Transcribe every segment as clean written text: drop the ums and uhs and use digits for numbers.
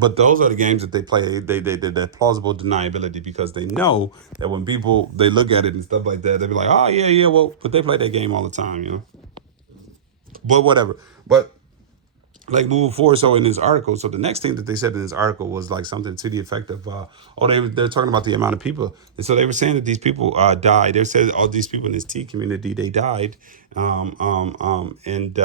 But those are the games that they play. They're plausible deniability because they know that when people they look at it and stuff like that, they be like, oh yeah, yeah, well, but they play that game all the time, you know. But whatever. But like moving forward, so in this article, so the next thing that they said in this article was like something to the effect of, they're talking about the amount of people, and so they were saying that these people died. They said all these people in this T community they died, and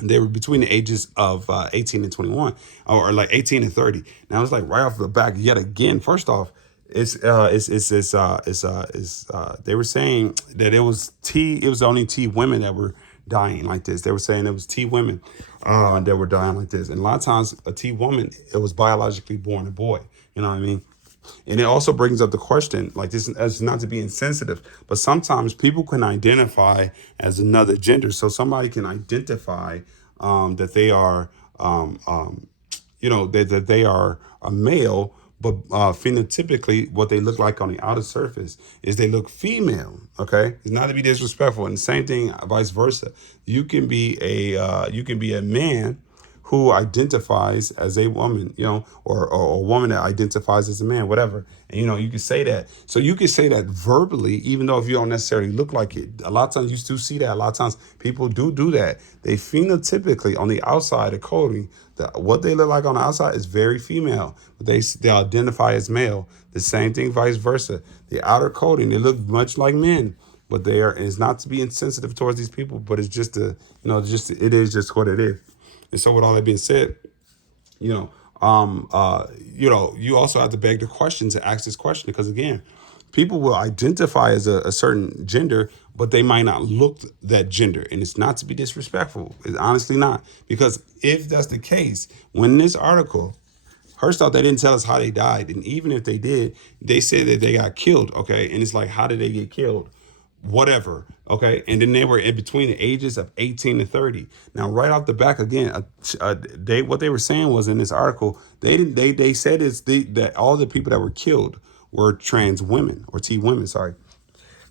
they were between the ages of 18 and 21, or like 18 and 30. Now it's like right off the back, yet again. First off, they were saying that it was only T women that were dying like this. They were saying it was T women that were dying like this, and a lot of times a T woman, it was biologically born a boy. You know what I mean? And it also brings up the question, like this, as not to be insensitive, but sometimes people can identify as another gender. So somebody can identify that they are, that they are a male, but phenotypically, what they look like on the outer surface is they look female. Okay, it's not to be disrespectful, and the same thing, vice versa. You can be a man who identifies as a woman, or a woman that identifies as a man, whatever. And, you can say that. So you can say that verbally, even though if you don't necessarily look like it. A lot of times you do see that. A lot of times people do that. They phenotypically on the outside of coding, what they look like on the outside is very female, but they identify as male. The same thing, vice versa. The outer coding, they look much like men, but it's not to be insensitive towards these people, but it's just it is just what it is. And so with all that being said, you know, you also have to beg the question to ask this question because again, people will identify as a certain gender, but they might not look that gender. And it's not to be disrespectful. It's honestly not. Because if that's the case, when this article, first off, they didn't tell us how they died. And even if they did, they said that they got killed. Okay. And it's like, how did they get killed? Whatever. Okay. And then they were in between the ages of 18 and 30. Now, right off the back, again, what they were saying was in this article, they said that all the people that were killed were trans women or T women. Sorry.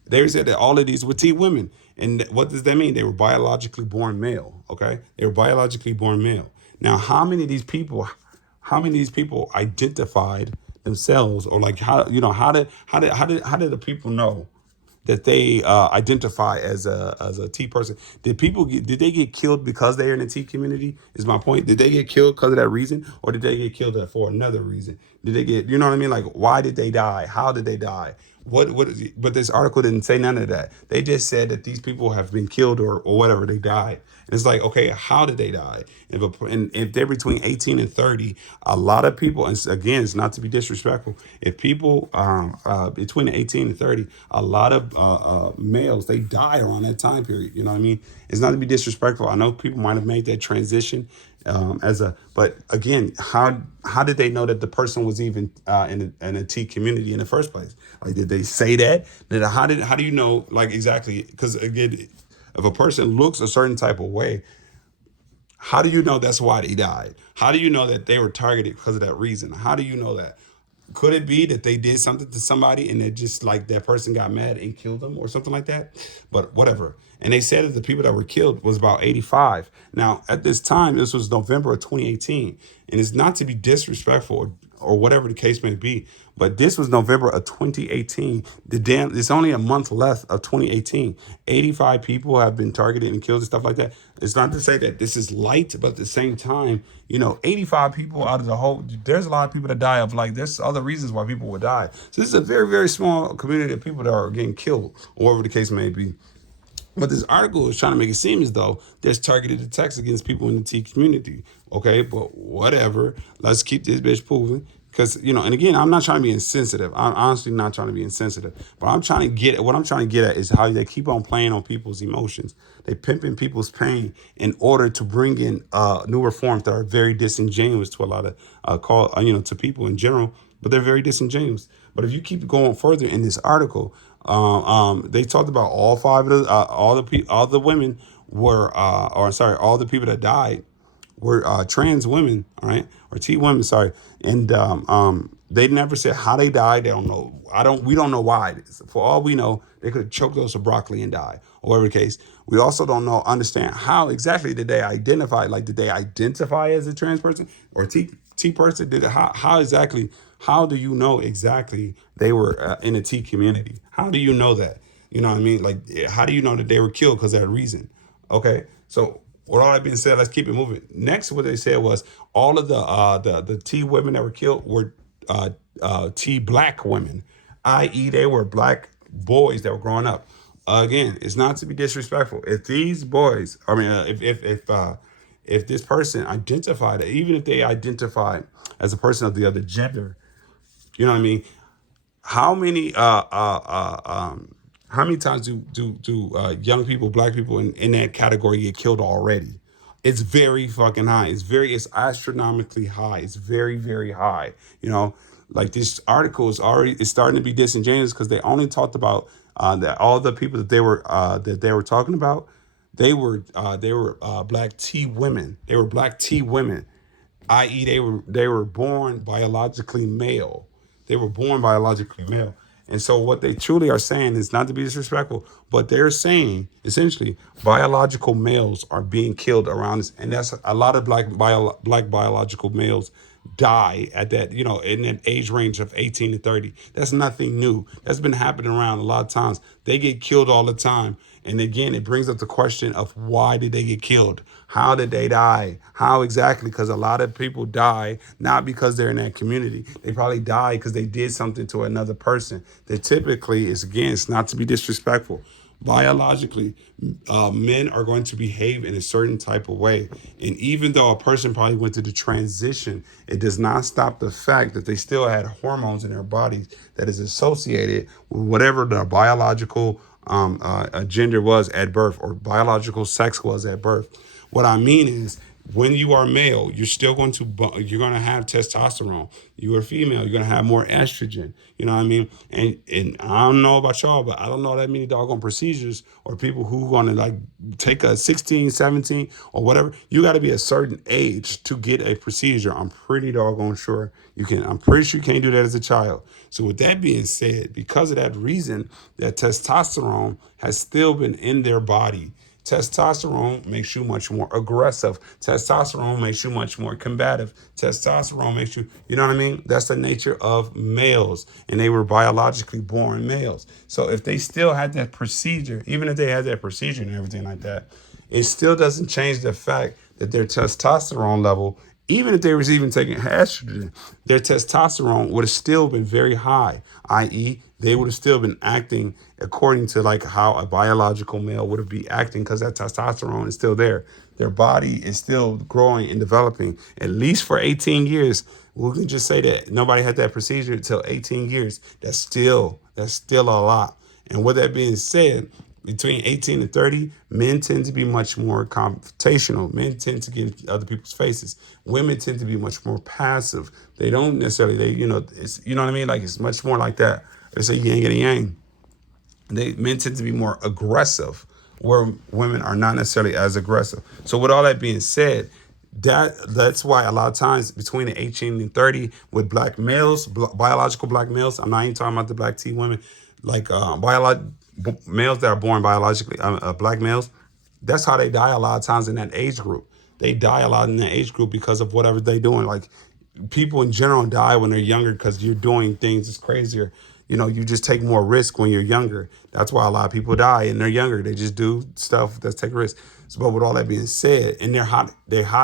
They said that all of these were T women. And what does that mean? They were biologically born male. Okay. They were biologically born male. Now, how many of these people identified themselves, or like how did the people know that they identify as a T person? Did they get killed because they're in the T community? Is my point. Did they get killed because of that reason, or did they get killed for another reason? Did they get, you know what I mean? Like, why did they die? How did they die? What is it? But this article didn't say none of that. They just said that these people have been killed or whatever, they died. And it's like, okay, how did they die? And if they're between 18 and 30, a lot of people, and again, it's not to be disrespectful, if people between 18 and 30, a lot of males, they die around that time period. You know what I mean? It's not to be disrespectful. I know people might have made that transition but again, how did they know that the person was even in a T community in the first place? Like, did they say that? How do you know, like, exactly? Because again, if a person looks a certain type of way, how do you know that's why they died? How do you know that they were targeted because of that reason? How do you know that? Could it be that they did something to somebody and it just like that person got mad and killed them or something like that? But whatever. And they said that the people that were killed was about 85. Now, at this time, this was November of 2018. And it's not to be disrespectful or whatever the case may be, but this was November of 2018. It's only a month left of 2018. 85 people have been targeted and killed and stuff like that. It's not to say that this is light, but at the same time, 85 people out of the whole, there's a lot of people that die of, like, there's other reasons why people would die. So this is a very, very small community of people that are getting killed, or whatever the case may be. But this article is trying to make it seem as though there's targeted attacks against people in the T community. Okay, but whatever. Let's keep this bitch moving. Because, and again, I'm not trying to be insensitive. I'm honestly not trying to be insensitive. But what I'm trying to get at is how they keep on playing on people's emotions. They pimping people's pain in order to bring in new reforms that are very disingenuous to a lot of to people in general. But they're very disingenuous. But if you keep going further in this article, they talked about all five of the all the women were all the people that died were trans women, all right, or T women, sorry, and they never said how they died. They don't know. We don't know why. For all we know, they could have choked us with broccoli and died, or whatever the case. We also understand how exactly did they identify? Like, did they identify as a trans person or T? T person did it. How exactly? How do you know exactly they were in the T community? How do you know that? You know what I mean? Like, how do you know that they were killed because of that reason? Okay, so with all that being said, let's keep it moving. Next, what they said was all of the T women that were killed were uh, T black women, i.e., they were black boys that were growing up. Again, it's not to be disrespectful. If these boys, I mean, if this person identified, even if they identified as a person of the other gender, you know what I mean? How many how many times do young people, black people in that category get killed already? It's very fucking high. It's astronomically high. It's very, very high. You know, like this article is starting to be disingenuous because they only talked about that all the people that they were talking about, they were black T women. They were black T women, i.e., they were born biologically male. They were born biologically male. And so what they truly are saying is not to be disrespectful, but they're saying essentially biological males are being killed around us, and that's a lot of black biological males die at that, in that age range of 18 to 30. That's nothing new. That's been happening around a lot of times. They get killed all the time. And again, it brings up the question of why did they get killed? How did they die? How exactly? Because a lot of people die not because they're in that community. They probably die because they did something to another person. That typically is, again, it's not to be disrespectful. Biologically, men are going to behave in a certain type of way. And even though a person probably went through the transition, it does not stop the fact that they still had hormones in their bodies that is associated with whatever the biological gender was at birth or biological sex was at birth. What I mean is, when you are male, you're going to have testosterone. You are female, you're going to have more estrogen. You know what I mean? And I don't know about y'all, but I don't know that many doggone procedures or people who going to like take a 16, 17 or whatever. You got to be a certain age to get a procedure. I'm pretty doggone sure you can. I'm pretty sure you can't do that as a child. So with that being said, because of that reason, that testosterone has still been in their body. Testosterone makes you much more aggressive. Testosterone makes you much more combative. Testosterone makes you, you know what I mean? That's the nature of males. And they were biologically born males. So if they still had that procedure, even if they had that procedure and everything like that, it still doesn't change the fact that their testosterone level, even if they was even taking estrogen, their testosterone would have still been very high, i.e., they would have still been acting according to like how a biological male would have been acting because that testosterone is still there. Their body is still growing and developing at least for 18 years. We can just say that nobody had that procedure until 18 years. That's still a lot. And with that being said, between 18 and 30, men tend to be much more confrontational. Men tend to get in other people's faces. Women tend to be much more passive. They don't necessarily, it's, you know what I mean? Like, it's much more like that. They say yin and yang. Men tend to be more aggressive, where women are not necessarily as aggressive. So with all that being said, that's why a lot of times between the 18 and 30 with black males, biological black males, I'm not even talking about the black teen women, like males that are born biologically, black males, that's how they die a lot of times in that age group. They die a lot in that age group because of whatever they're doing. Like, people in general die when they're younger because you're doing things that's crazier. You just take more risk when you're younger. That's why a lot of people die and they're younger. They just do stuff that's take risks. So, but with all that being said, and they're hot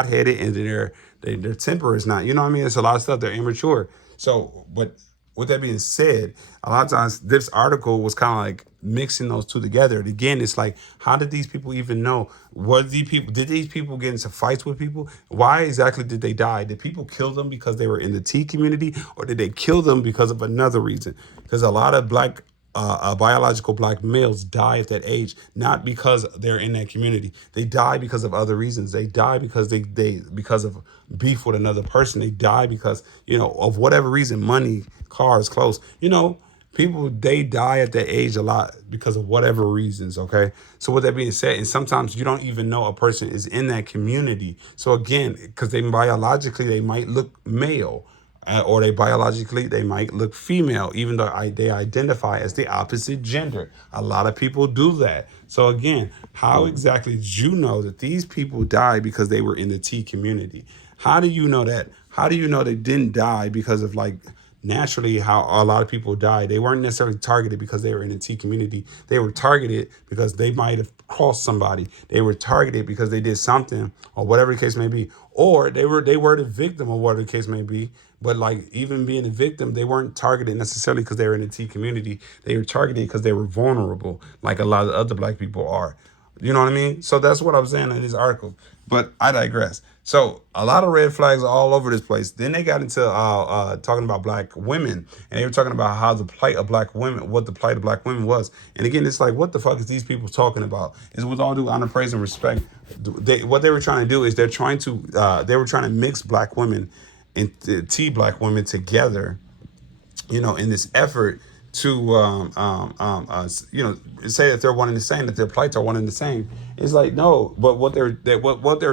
headed, and their temper is not. You know what I mean? It's a lot of stuff. They're immature. So, but with that being said, a lot of times this article was kind of like mixing those two together. And again, it's like, how did these people even know? Did these people get into fights with people? Why exactly did they die? Did people kill them because they were in the T community, or did they kill them because of another reason? Because a lot of biological black males die at that age, not because they're in that community. They die because of other reasons. They die because because of beef with another person. They die because, of whatever reason, money, cars, clothes, people, they die at that age a lot because of whatever reasons, okay? So with that being said, and sometimes you don't even know a person is in that community. So again, because they might look male, or they might look female, even though they identify as the opposite gender. A lot of people do that. So again, how exactly did you know that these people died because they were in the T community? How do you know that? how do you know they didn't die because of like naturally how a lot of people died? They weren't necessarily targeted because they were in the T community. They were targeted because they might have crossed somebody. They were targeted because they did something or whatever the case may be. Or they were the victim or whatever the case may be. But like even being a victim, they weren't targeted necessarily because they were in the T community. They were targeted because they were vulnerable, like a lot of other black people are. You know what I mean? So that's what I'm saying in this article. But I digress. So a lot of red flags are all over this place. Then they got into talking about black women, and they were talking about how the plight of black women, what the plight of black women was. And again, it's like, what the fuck is these people talking about? Is with all due honor, praise, and respect. What they were trying to do is they were trying to mix black women and T black women together, in this effort to, say that they're one and the same, that their plights are one and the same. It's like, no, but what they were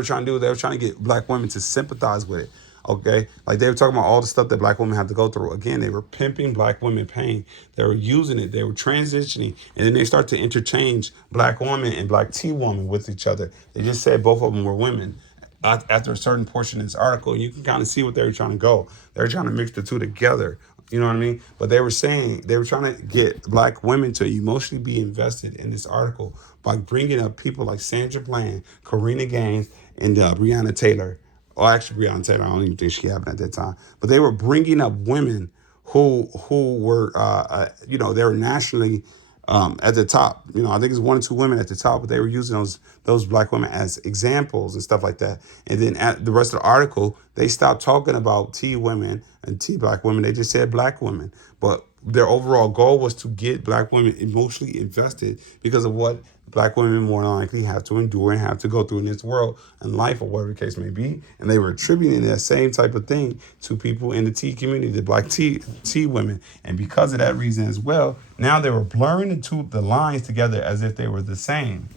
trying to do, they were trying to get black women to sympathize with it. Okay, like they were talking about all the stuff that black women have to go through. Again, they were pimping black women pain. They were using it. They were transitioning, and then they start to interchange black woman and black T woman with each other. They just said both of them were women after a certain portion of this article. You can kind of see what they were trying to go. They were trying to mix the two together. You know what I mean? But they were saying they were trying to get black women to emotionally be invested in this article by bringing up people like Sandra Bland, Karina Gaines, and Breonna Taylor. Or actually, Breonna Taylor, I don't even think she happened at that time. But they were bringing up women who were, they were nationally at the top. I think it's one or two women at the top, but they were using those black women as examples and stuff like that. And then at the rest of the article, they stopped talking about T women and T black women. They just said black women. But their overall goal was to get black women emotionally invested because of what black women more than likely have to endure and have to go through in this world and life or whatever the case may be. And they were attributing that same type of thing to people in the T community, the black T women. And because of that reason as well, now they were blurring the lines together as if they were the same.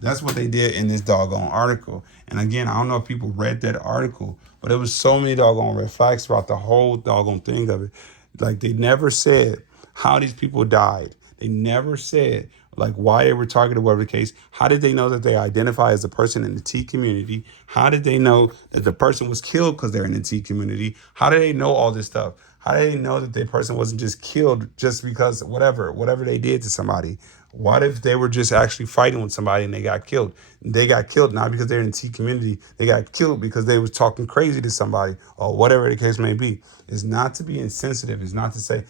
That's what they did in this doggone article. And again, I don't know if people read that article, but there was so many doggone red flags throughout the whole doggone thing of it. Like they never said how these people died. They never said like why they were targeted, whatever the case. How did they know that they identify as a person in the T community? How did they know that the person was killed because they're in the T community? How did they know all this stuff? How did they know that the person wasn't just killed just because whatever they did to somebody? What if they were just actually fighting with somebody and they got killed? They got killed not because they're in the T community. They got killed because they was talking crazy to somebody or whatever the case may be. It's not to be insensitive. It's not to say,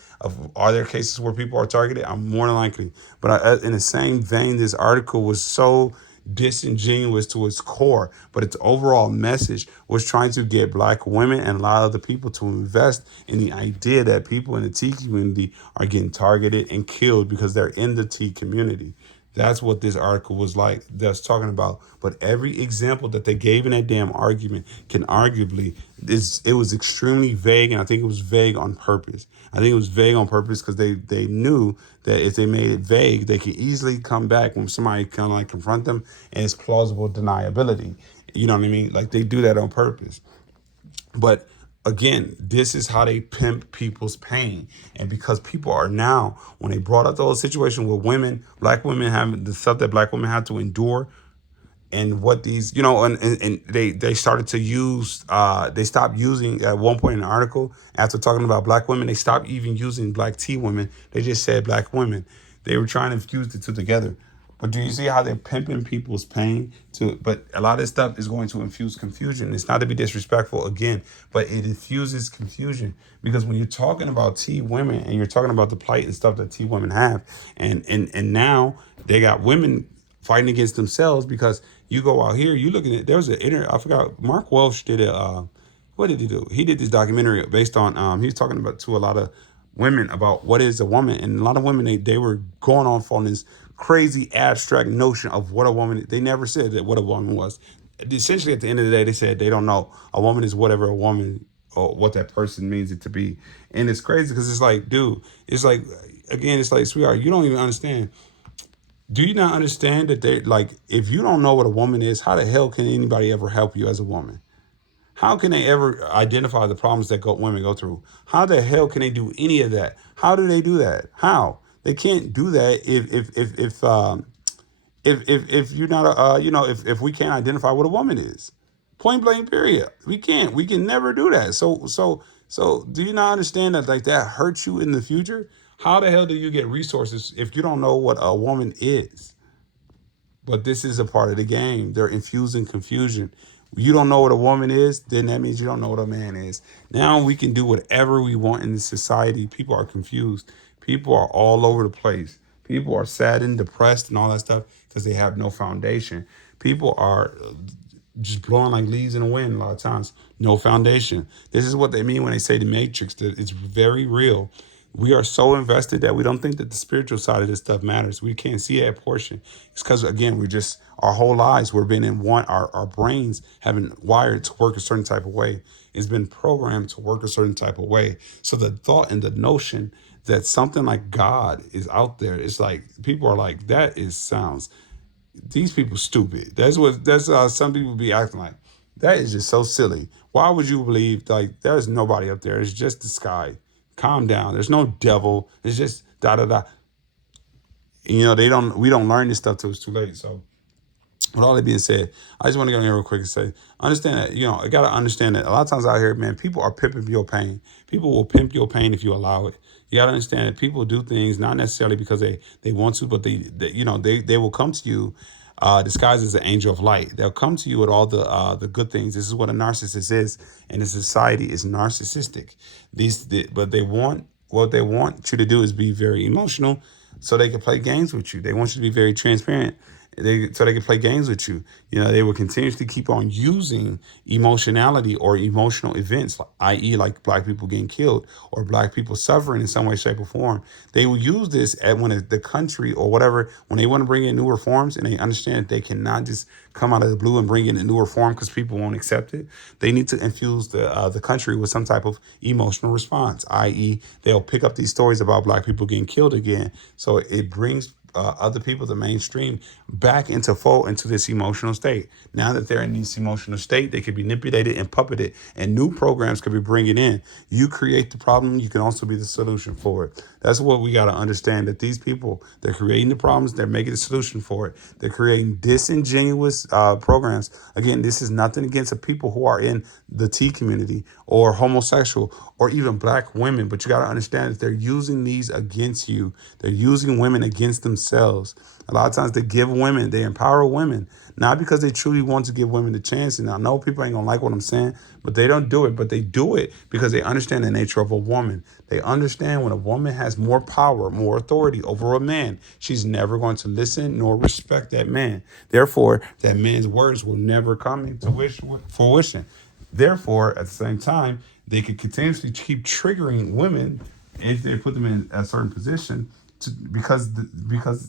are there cases where people are targeted? I'm more than likely. But in the same vein, this article was so disingenuous to its core, but its overall message was trying to get black women and a lot of the people to invest in the idea that people in the T community are getting targeted and killed because they're in the T community. That's what this article was like that's talking about. But every example that they gave in that damn argument can arguably, it was extremely vague, and I think it was vague on purpose. I think it was vague on purpose because they knew that if they made it vague, they could easily come back when somebody kind of like confront them, and it's plausible deniability. You know what I mean? Like they do that on purpose. But again, this is how they pimp people's pain. And because people are now, when they brought up the whole situation with women, black women having the stuff that black women had to endure, and what these, and they started to use, they stopped using at one point in the article, after talking about black women, they stopped even using black T women. They just said black women. They were trying to fuse the two together. But do you see how they're pimping people's pain but a lot of this stuff is going to infuse confusion. It's not to be disrespectful again, but it infuses confusion because when you're talking about T women and you're talking about the plight and stuff that T women have, and now they got women fighting against themselves because you go out here, you looking at, there was I forgot, Mark Welsh did what did he do? He did this documentary based on, he was talking about to a lot of women about what is a woman, and a lot of women, they were going off on this crazy abstract notion of what a woman, they never said that what a woman was. Essentially at the end of the day, they said they don't know. A woman is whatever a woman or what that person means it to be. And it's crazy because it's like, dude, it's like, again, it's like, sweetheart, you don't even understand. Do you not understand that they like, if you don't know what a woman is, how the hell can anybody ever help you as a woman? How can they ever identify the problems that women go through? How the hell can they do any of that? How do they do that? How? They can't do that if you're not if we can't identify what a woman is. Point blank, period. We can't. We can never do that. So do you not understand that like that hurts you in the future? How the hell do you get resources if you don't know what a woman is? But this is a part of the game. They're infusing confusion. You don't know what a woman is, then that means you don't know what a man is. Now we can do whatever we want in this society. People are confused. People are all over the place. People are saddened, depressed, and all that stuff because they have no foundation. People are just blowing like leaves in the wind a lot of times. No foundation. This is what they mean when they say the matrix. That it's very real. We are so invested that we don't think that the spiritual side of this stuff matters. We can't see that portion. It's because again, we just our whole lives we're been in one. Our brains have been wired to work a certain type of way. It's been programmed to work a certain type of way. So the thought and the notion that something like God is out there, it's like people are like that is sounds these people stupid. That's some people be acting like. That is just so silly. Why would you believe like there's nobody up there? It's just the sky. Calm down. There's no devil. It's just da da da. You know, they don't we don't learn this stuff till it's too late. So with all that being said, I just want to go in here real quick and say, understand that, you know, I got to understand that a lot of times out here, man, people are pimping your pain. People will pimp your pain if you allow it. You got to understand that people do things not necessarily because they want to, but they will come to you disguised as an angel of light. They'll come to you with all the good things. This is what a narcissist is, and the society is narcissistic. But they want what they want you to do is be very emotional, so they can play games with you. They want you to be very transparent. So they can play games with you. You know, they will continuously keep on using emotionality or emotional events, i.e., like black people getting killed or black people suffering in some way, shape, or form. They will use this at when the country or whatever, when they want to bring in new reforms and they understand that they cannot just come out of the blue and bring in a new reform because people won't accept it. They need to infuse the country with some type of emotional response, i.e., they'll pick up these stories about black people getting killed again. So it brings other people, the mainstream, back into this emotional state. Now that they're in this emotional state, they can be manipulated and puppeted, and new programs can be bringing in. You create the problem, you can also be the solution for it. That's what we got to understand, that these people, they're creating the problems, they're making the solution for it. They're creating disingenuous programs. Again, this is nothing against the people who are in the T community or homosexual or even black women, but you got to understand that they're using these against you. They're using women against themselves. A lot of times they give women, they empower women, not because they truly want to give women a chance. And I know people ain't gonna like what I'm saying, but they don't do it. But they do it because they understand the nature of a woman. They understand when a woman has more power, more authority over a man, she's never going to listen nor respect that man. Therefore, that man's words will never come into fruition. Therefore, at the same time, they could continuously keep triggering women if they put them in a certain position because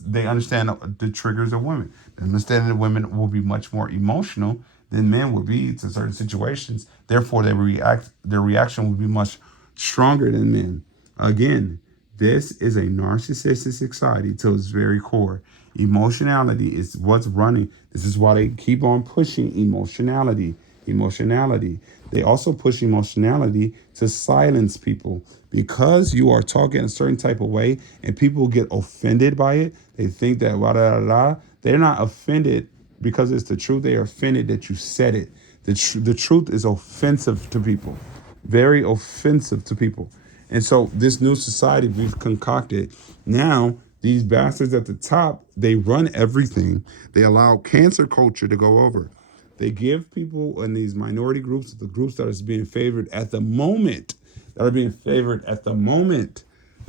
they understand the triggers of women. They understand that women will be much more emotional than men will be to certain situations. Therefore, their reaction will be much stronger than men. Again, this is a narcissistic society to its very core. Emotionality is what's running. This is why they keep on pushing emotionality. Emotionality. They also push emotionality to silence people because you are talking a certain type of way and people get offended by it. They think that blah, blah, blah, blah. They're not offended because it's the truth. They are offended that you said it. The truth is offensive to people, very offensive to people. And so this new society we've concocted now, these bastards at the top, they run everything. They allow cancer culture to go over. They give people in these minority groups, the groups that are being favored at the moment, they're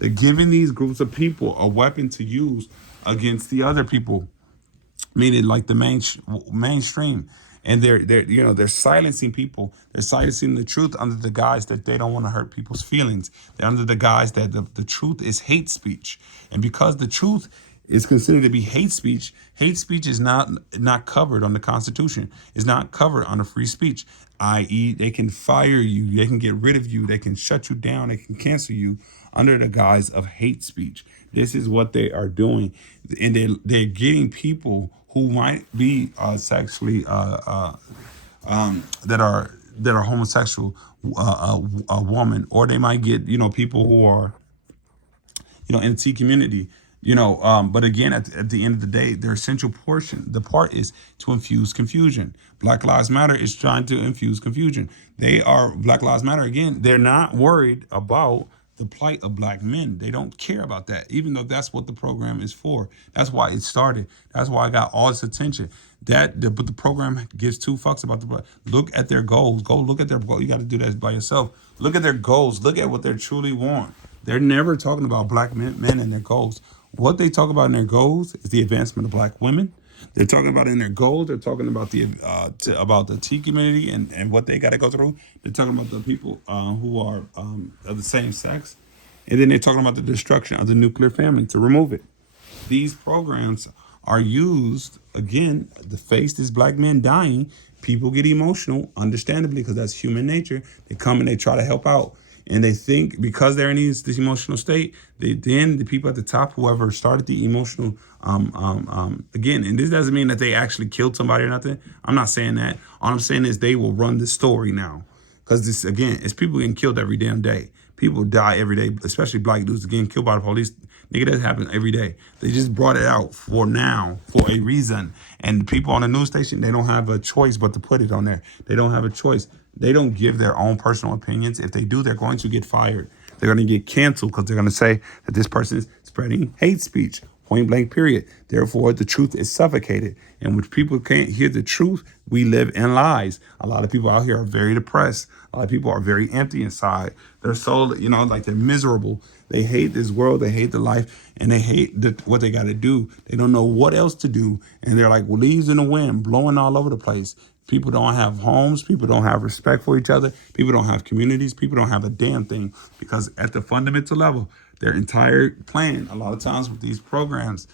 giving these groups of people a weapon to use against the other people, meaning like the mainstream. And they're silencing people. They're silencing the truth under the guise that they don't want to hurt people's feelings. They're under the guise that the truth is hate speech. And because the truth is considered to be hate speech is not covered on the Constitution. It's not covered under free speech, i.e. they can fire you, they can get rid of you, they can shut you down, they can cancel you under the guise of hate speech. This is what they are doing. And they're getting people who might be sexually that are homosexual, a woman, or they might get people who are in the T community. But again, at the end of the day, their essential portion, the part is to infuse confusion. Black Lives Matter is trying to infuse confusion. Black Lives Matter, again, they're not worried about the plight of black men. They don't care about that, even though that's what the program is for. That's why it started. That's why I got all this attention. But the program gives two fucks about look at their goals. Go look at their goals. You got to do that by yourself. Look at their goals. Look at what they truly want. They're never talking about black men and their goals. What they talk about in their goals is the advancement of black women. They're talking about in their goals. They're talking about about the T community and what they got to go through. They're talking about the people who are of the same sex, and then they're talking about the destruction of the nuclear family to remove it. These programs are used again to face these black men dying. People get emotional, understandably, because that's human nature. They come and they try to help out. And they think because they're in this emotional state, then the people at the top, whoever started the emotional, again, and this doesn't mean that they actually killed somebody or nothing. I'm not saying that. All I'm saying is they will run the story now. Because this, again, it's people getting killed every damn day. People die every day, especially black dudes getting killed by the police. Nigga, that happens every day. They just brought it out for a reason. And the people on the news station, they don't have a choice but to put it on there. They don't have a choice. They don't give their own personal opinions. If they do, they're going to get fired. They're going to get canceled because they're going to say that this person is spreading hate speech. Point blank, period. Therefore, the truth is suffocated. And when people can't hear the truth, we live in lies. A lot of people out here are very depressed. A lot of people are very empty inside. Their soul, like they're miserable. They hate this world. They hate the life. And they hate what they got to do. They don't know what else to do. And they're like leaves in the wind, blowing all over the place. People don't have homes. People don't have respect for each other. People don't have communities. People don't have a damn thing. Because at the fundamental level, their entire plan, a lot of times with these programs,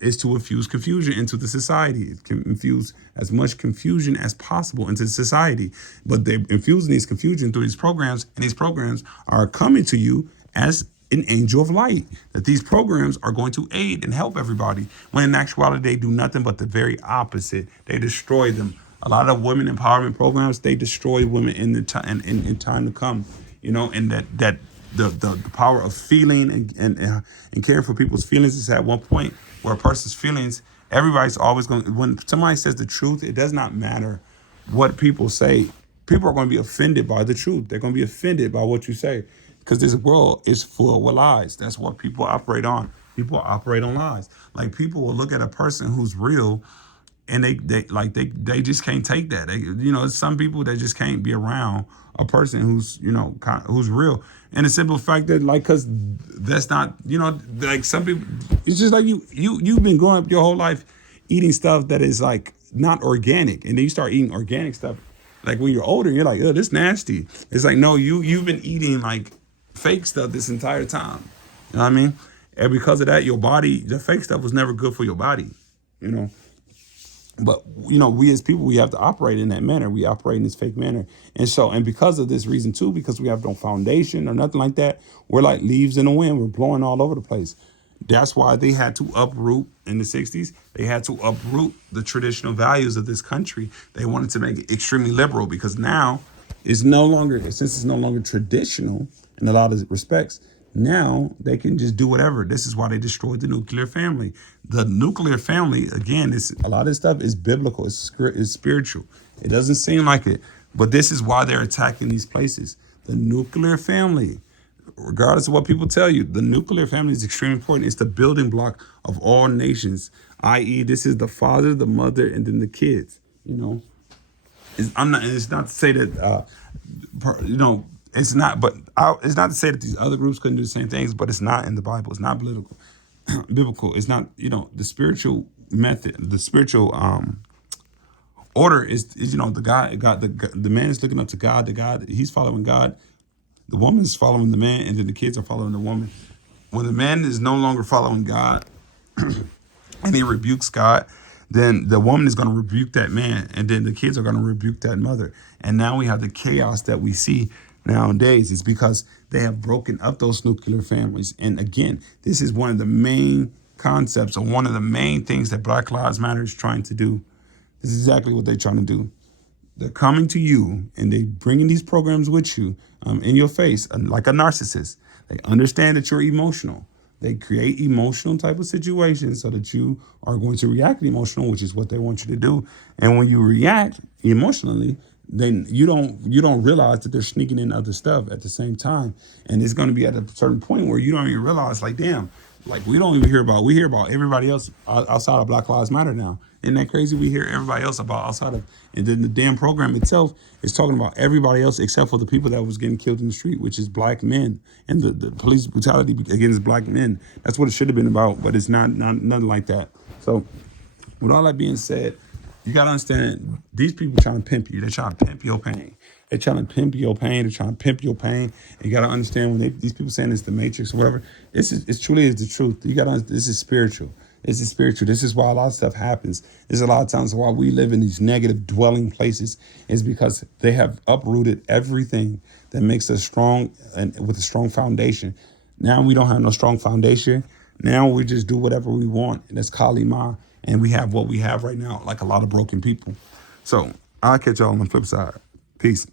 is to infuse confusion into the society. It can infuse as much confusion as possible into society. But they're infusing these confusion through these programs, and these programs are coming to you as an angel of light, that these programs are going to aid and help everybody, when in actuality they do nothing but the very opposite. They destroy them. A lot of women empowerment programs, they destroy women in time to come, and that the power of feeling and caring for people's feelings is at one point where a person's feelings, everybody's always going to, when somebody says the truth, it does not matter what people say. People are going to be offended by the truth. They're going to be offended by what you say, because this world is full with lies. That's what people operate on. People operate on lies. Like, people will look at a person who's real, and they just can't take that. Some people that just can't be around a person who's who's real. And the simple fact that, because that's not, like, some people, it's just like you've been growing up your whole life eating stuff that is like not organic, and then you start eating organic stuff. Like, when you're older, you're like, oh, this nasty. It's like, no, you've been eating like fake stuff this entire time. You know what I mean? And because of that, your body, the fake stuff was never good for your body. But, we as people, we have to operate in that manner. We operate in this fake manner. And because of this reason, too, because we have no foundation or nothing like that, we're like leaves in the wind. We're blowing all over the place. That's why they had to uproot in the 60s. They had to uproot the traditional values of this country. They wanted to make it extremely liberal, because now it's no longer, since it's no longer traditional in a lot of respects, now they can just do whatever. This is why they destroyed the nuclear family. The nuclear family, again, a lot of this stuff is biblical, it's spiritual. It doesn't seem like it, but this is why they're attacking these places. The nuclear family, regardless of what people tell you, the nuclear family is extremely important. It's the building block of all nations, i.e., this is the father, the mother, and then the kids. It's not to say that, it's not. But it's not to say that these other groups couldn't do the same things. But it's not in the Bible. It's not biblical. Biblical. It's not. The spiritual method, the spiritual order is the man is looking up to God. The God, he's following God. The woman is following the man, and then the kids are following the woman. When the man is no longer following God, and he rebukes God, then the woman is going to rebuke that man, and then the kids are going to rebuke that mother. And now we have the chaos that we see nowadays. It's because they have broken up those nuclear families. And again, this is one of the main concepts, or one of the main things that Black Lives Matter is trying to do. This is exactly what they're trying to do. They're coming to you, and they bringing these programs with you in your face, like a narcissist. They understand that you're emotional. They create emotional type of situations so that you are going to react emotional, which is what they want you to do. And when you react emotionally, then you don't realize that they're sneaking in other stuff at the same time. And it's going to be at a certain point where you don't even realize, like, damn, like we hear about everybody else outside of Black Lives Matter now. Isn't that crazy? We hear everybody else about outside of, and then the damn program itself is talking about everybody else except for the people that was getting killed in the street, which is black men, and the police brutality against black men. That's what it should have been about, but it's not nothing like that. So with all that being said, you gotta understand these people trying to pimp you. They're trying to pimp your pain. They're trying to pimp your pain. They're trying to pimp your pain. And you gotta understand when these people saying it's the Matrix or whatever, it truly is the truth. You gotta. This is spiritual. This is spiritual. This is why a lot of stuff happens. There's a lot of times why we live in these negative dwelling places is because they have uprooted everything that makes us strong and with a strong foundation. Now we don't have no strong foundation. Now we just do whatever we want. And that's Kali Ma. And we have what we have right now, like a lot of broken people. So I'll catch y'all on the flip side. Peace.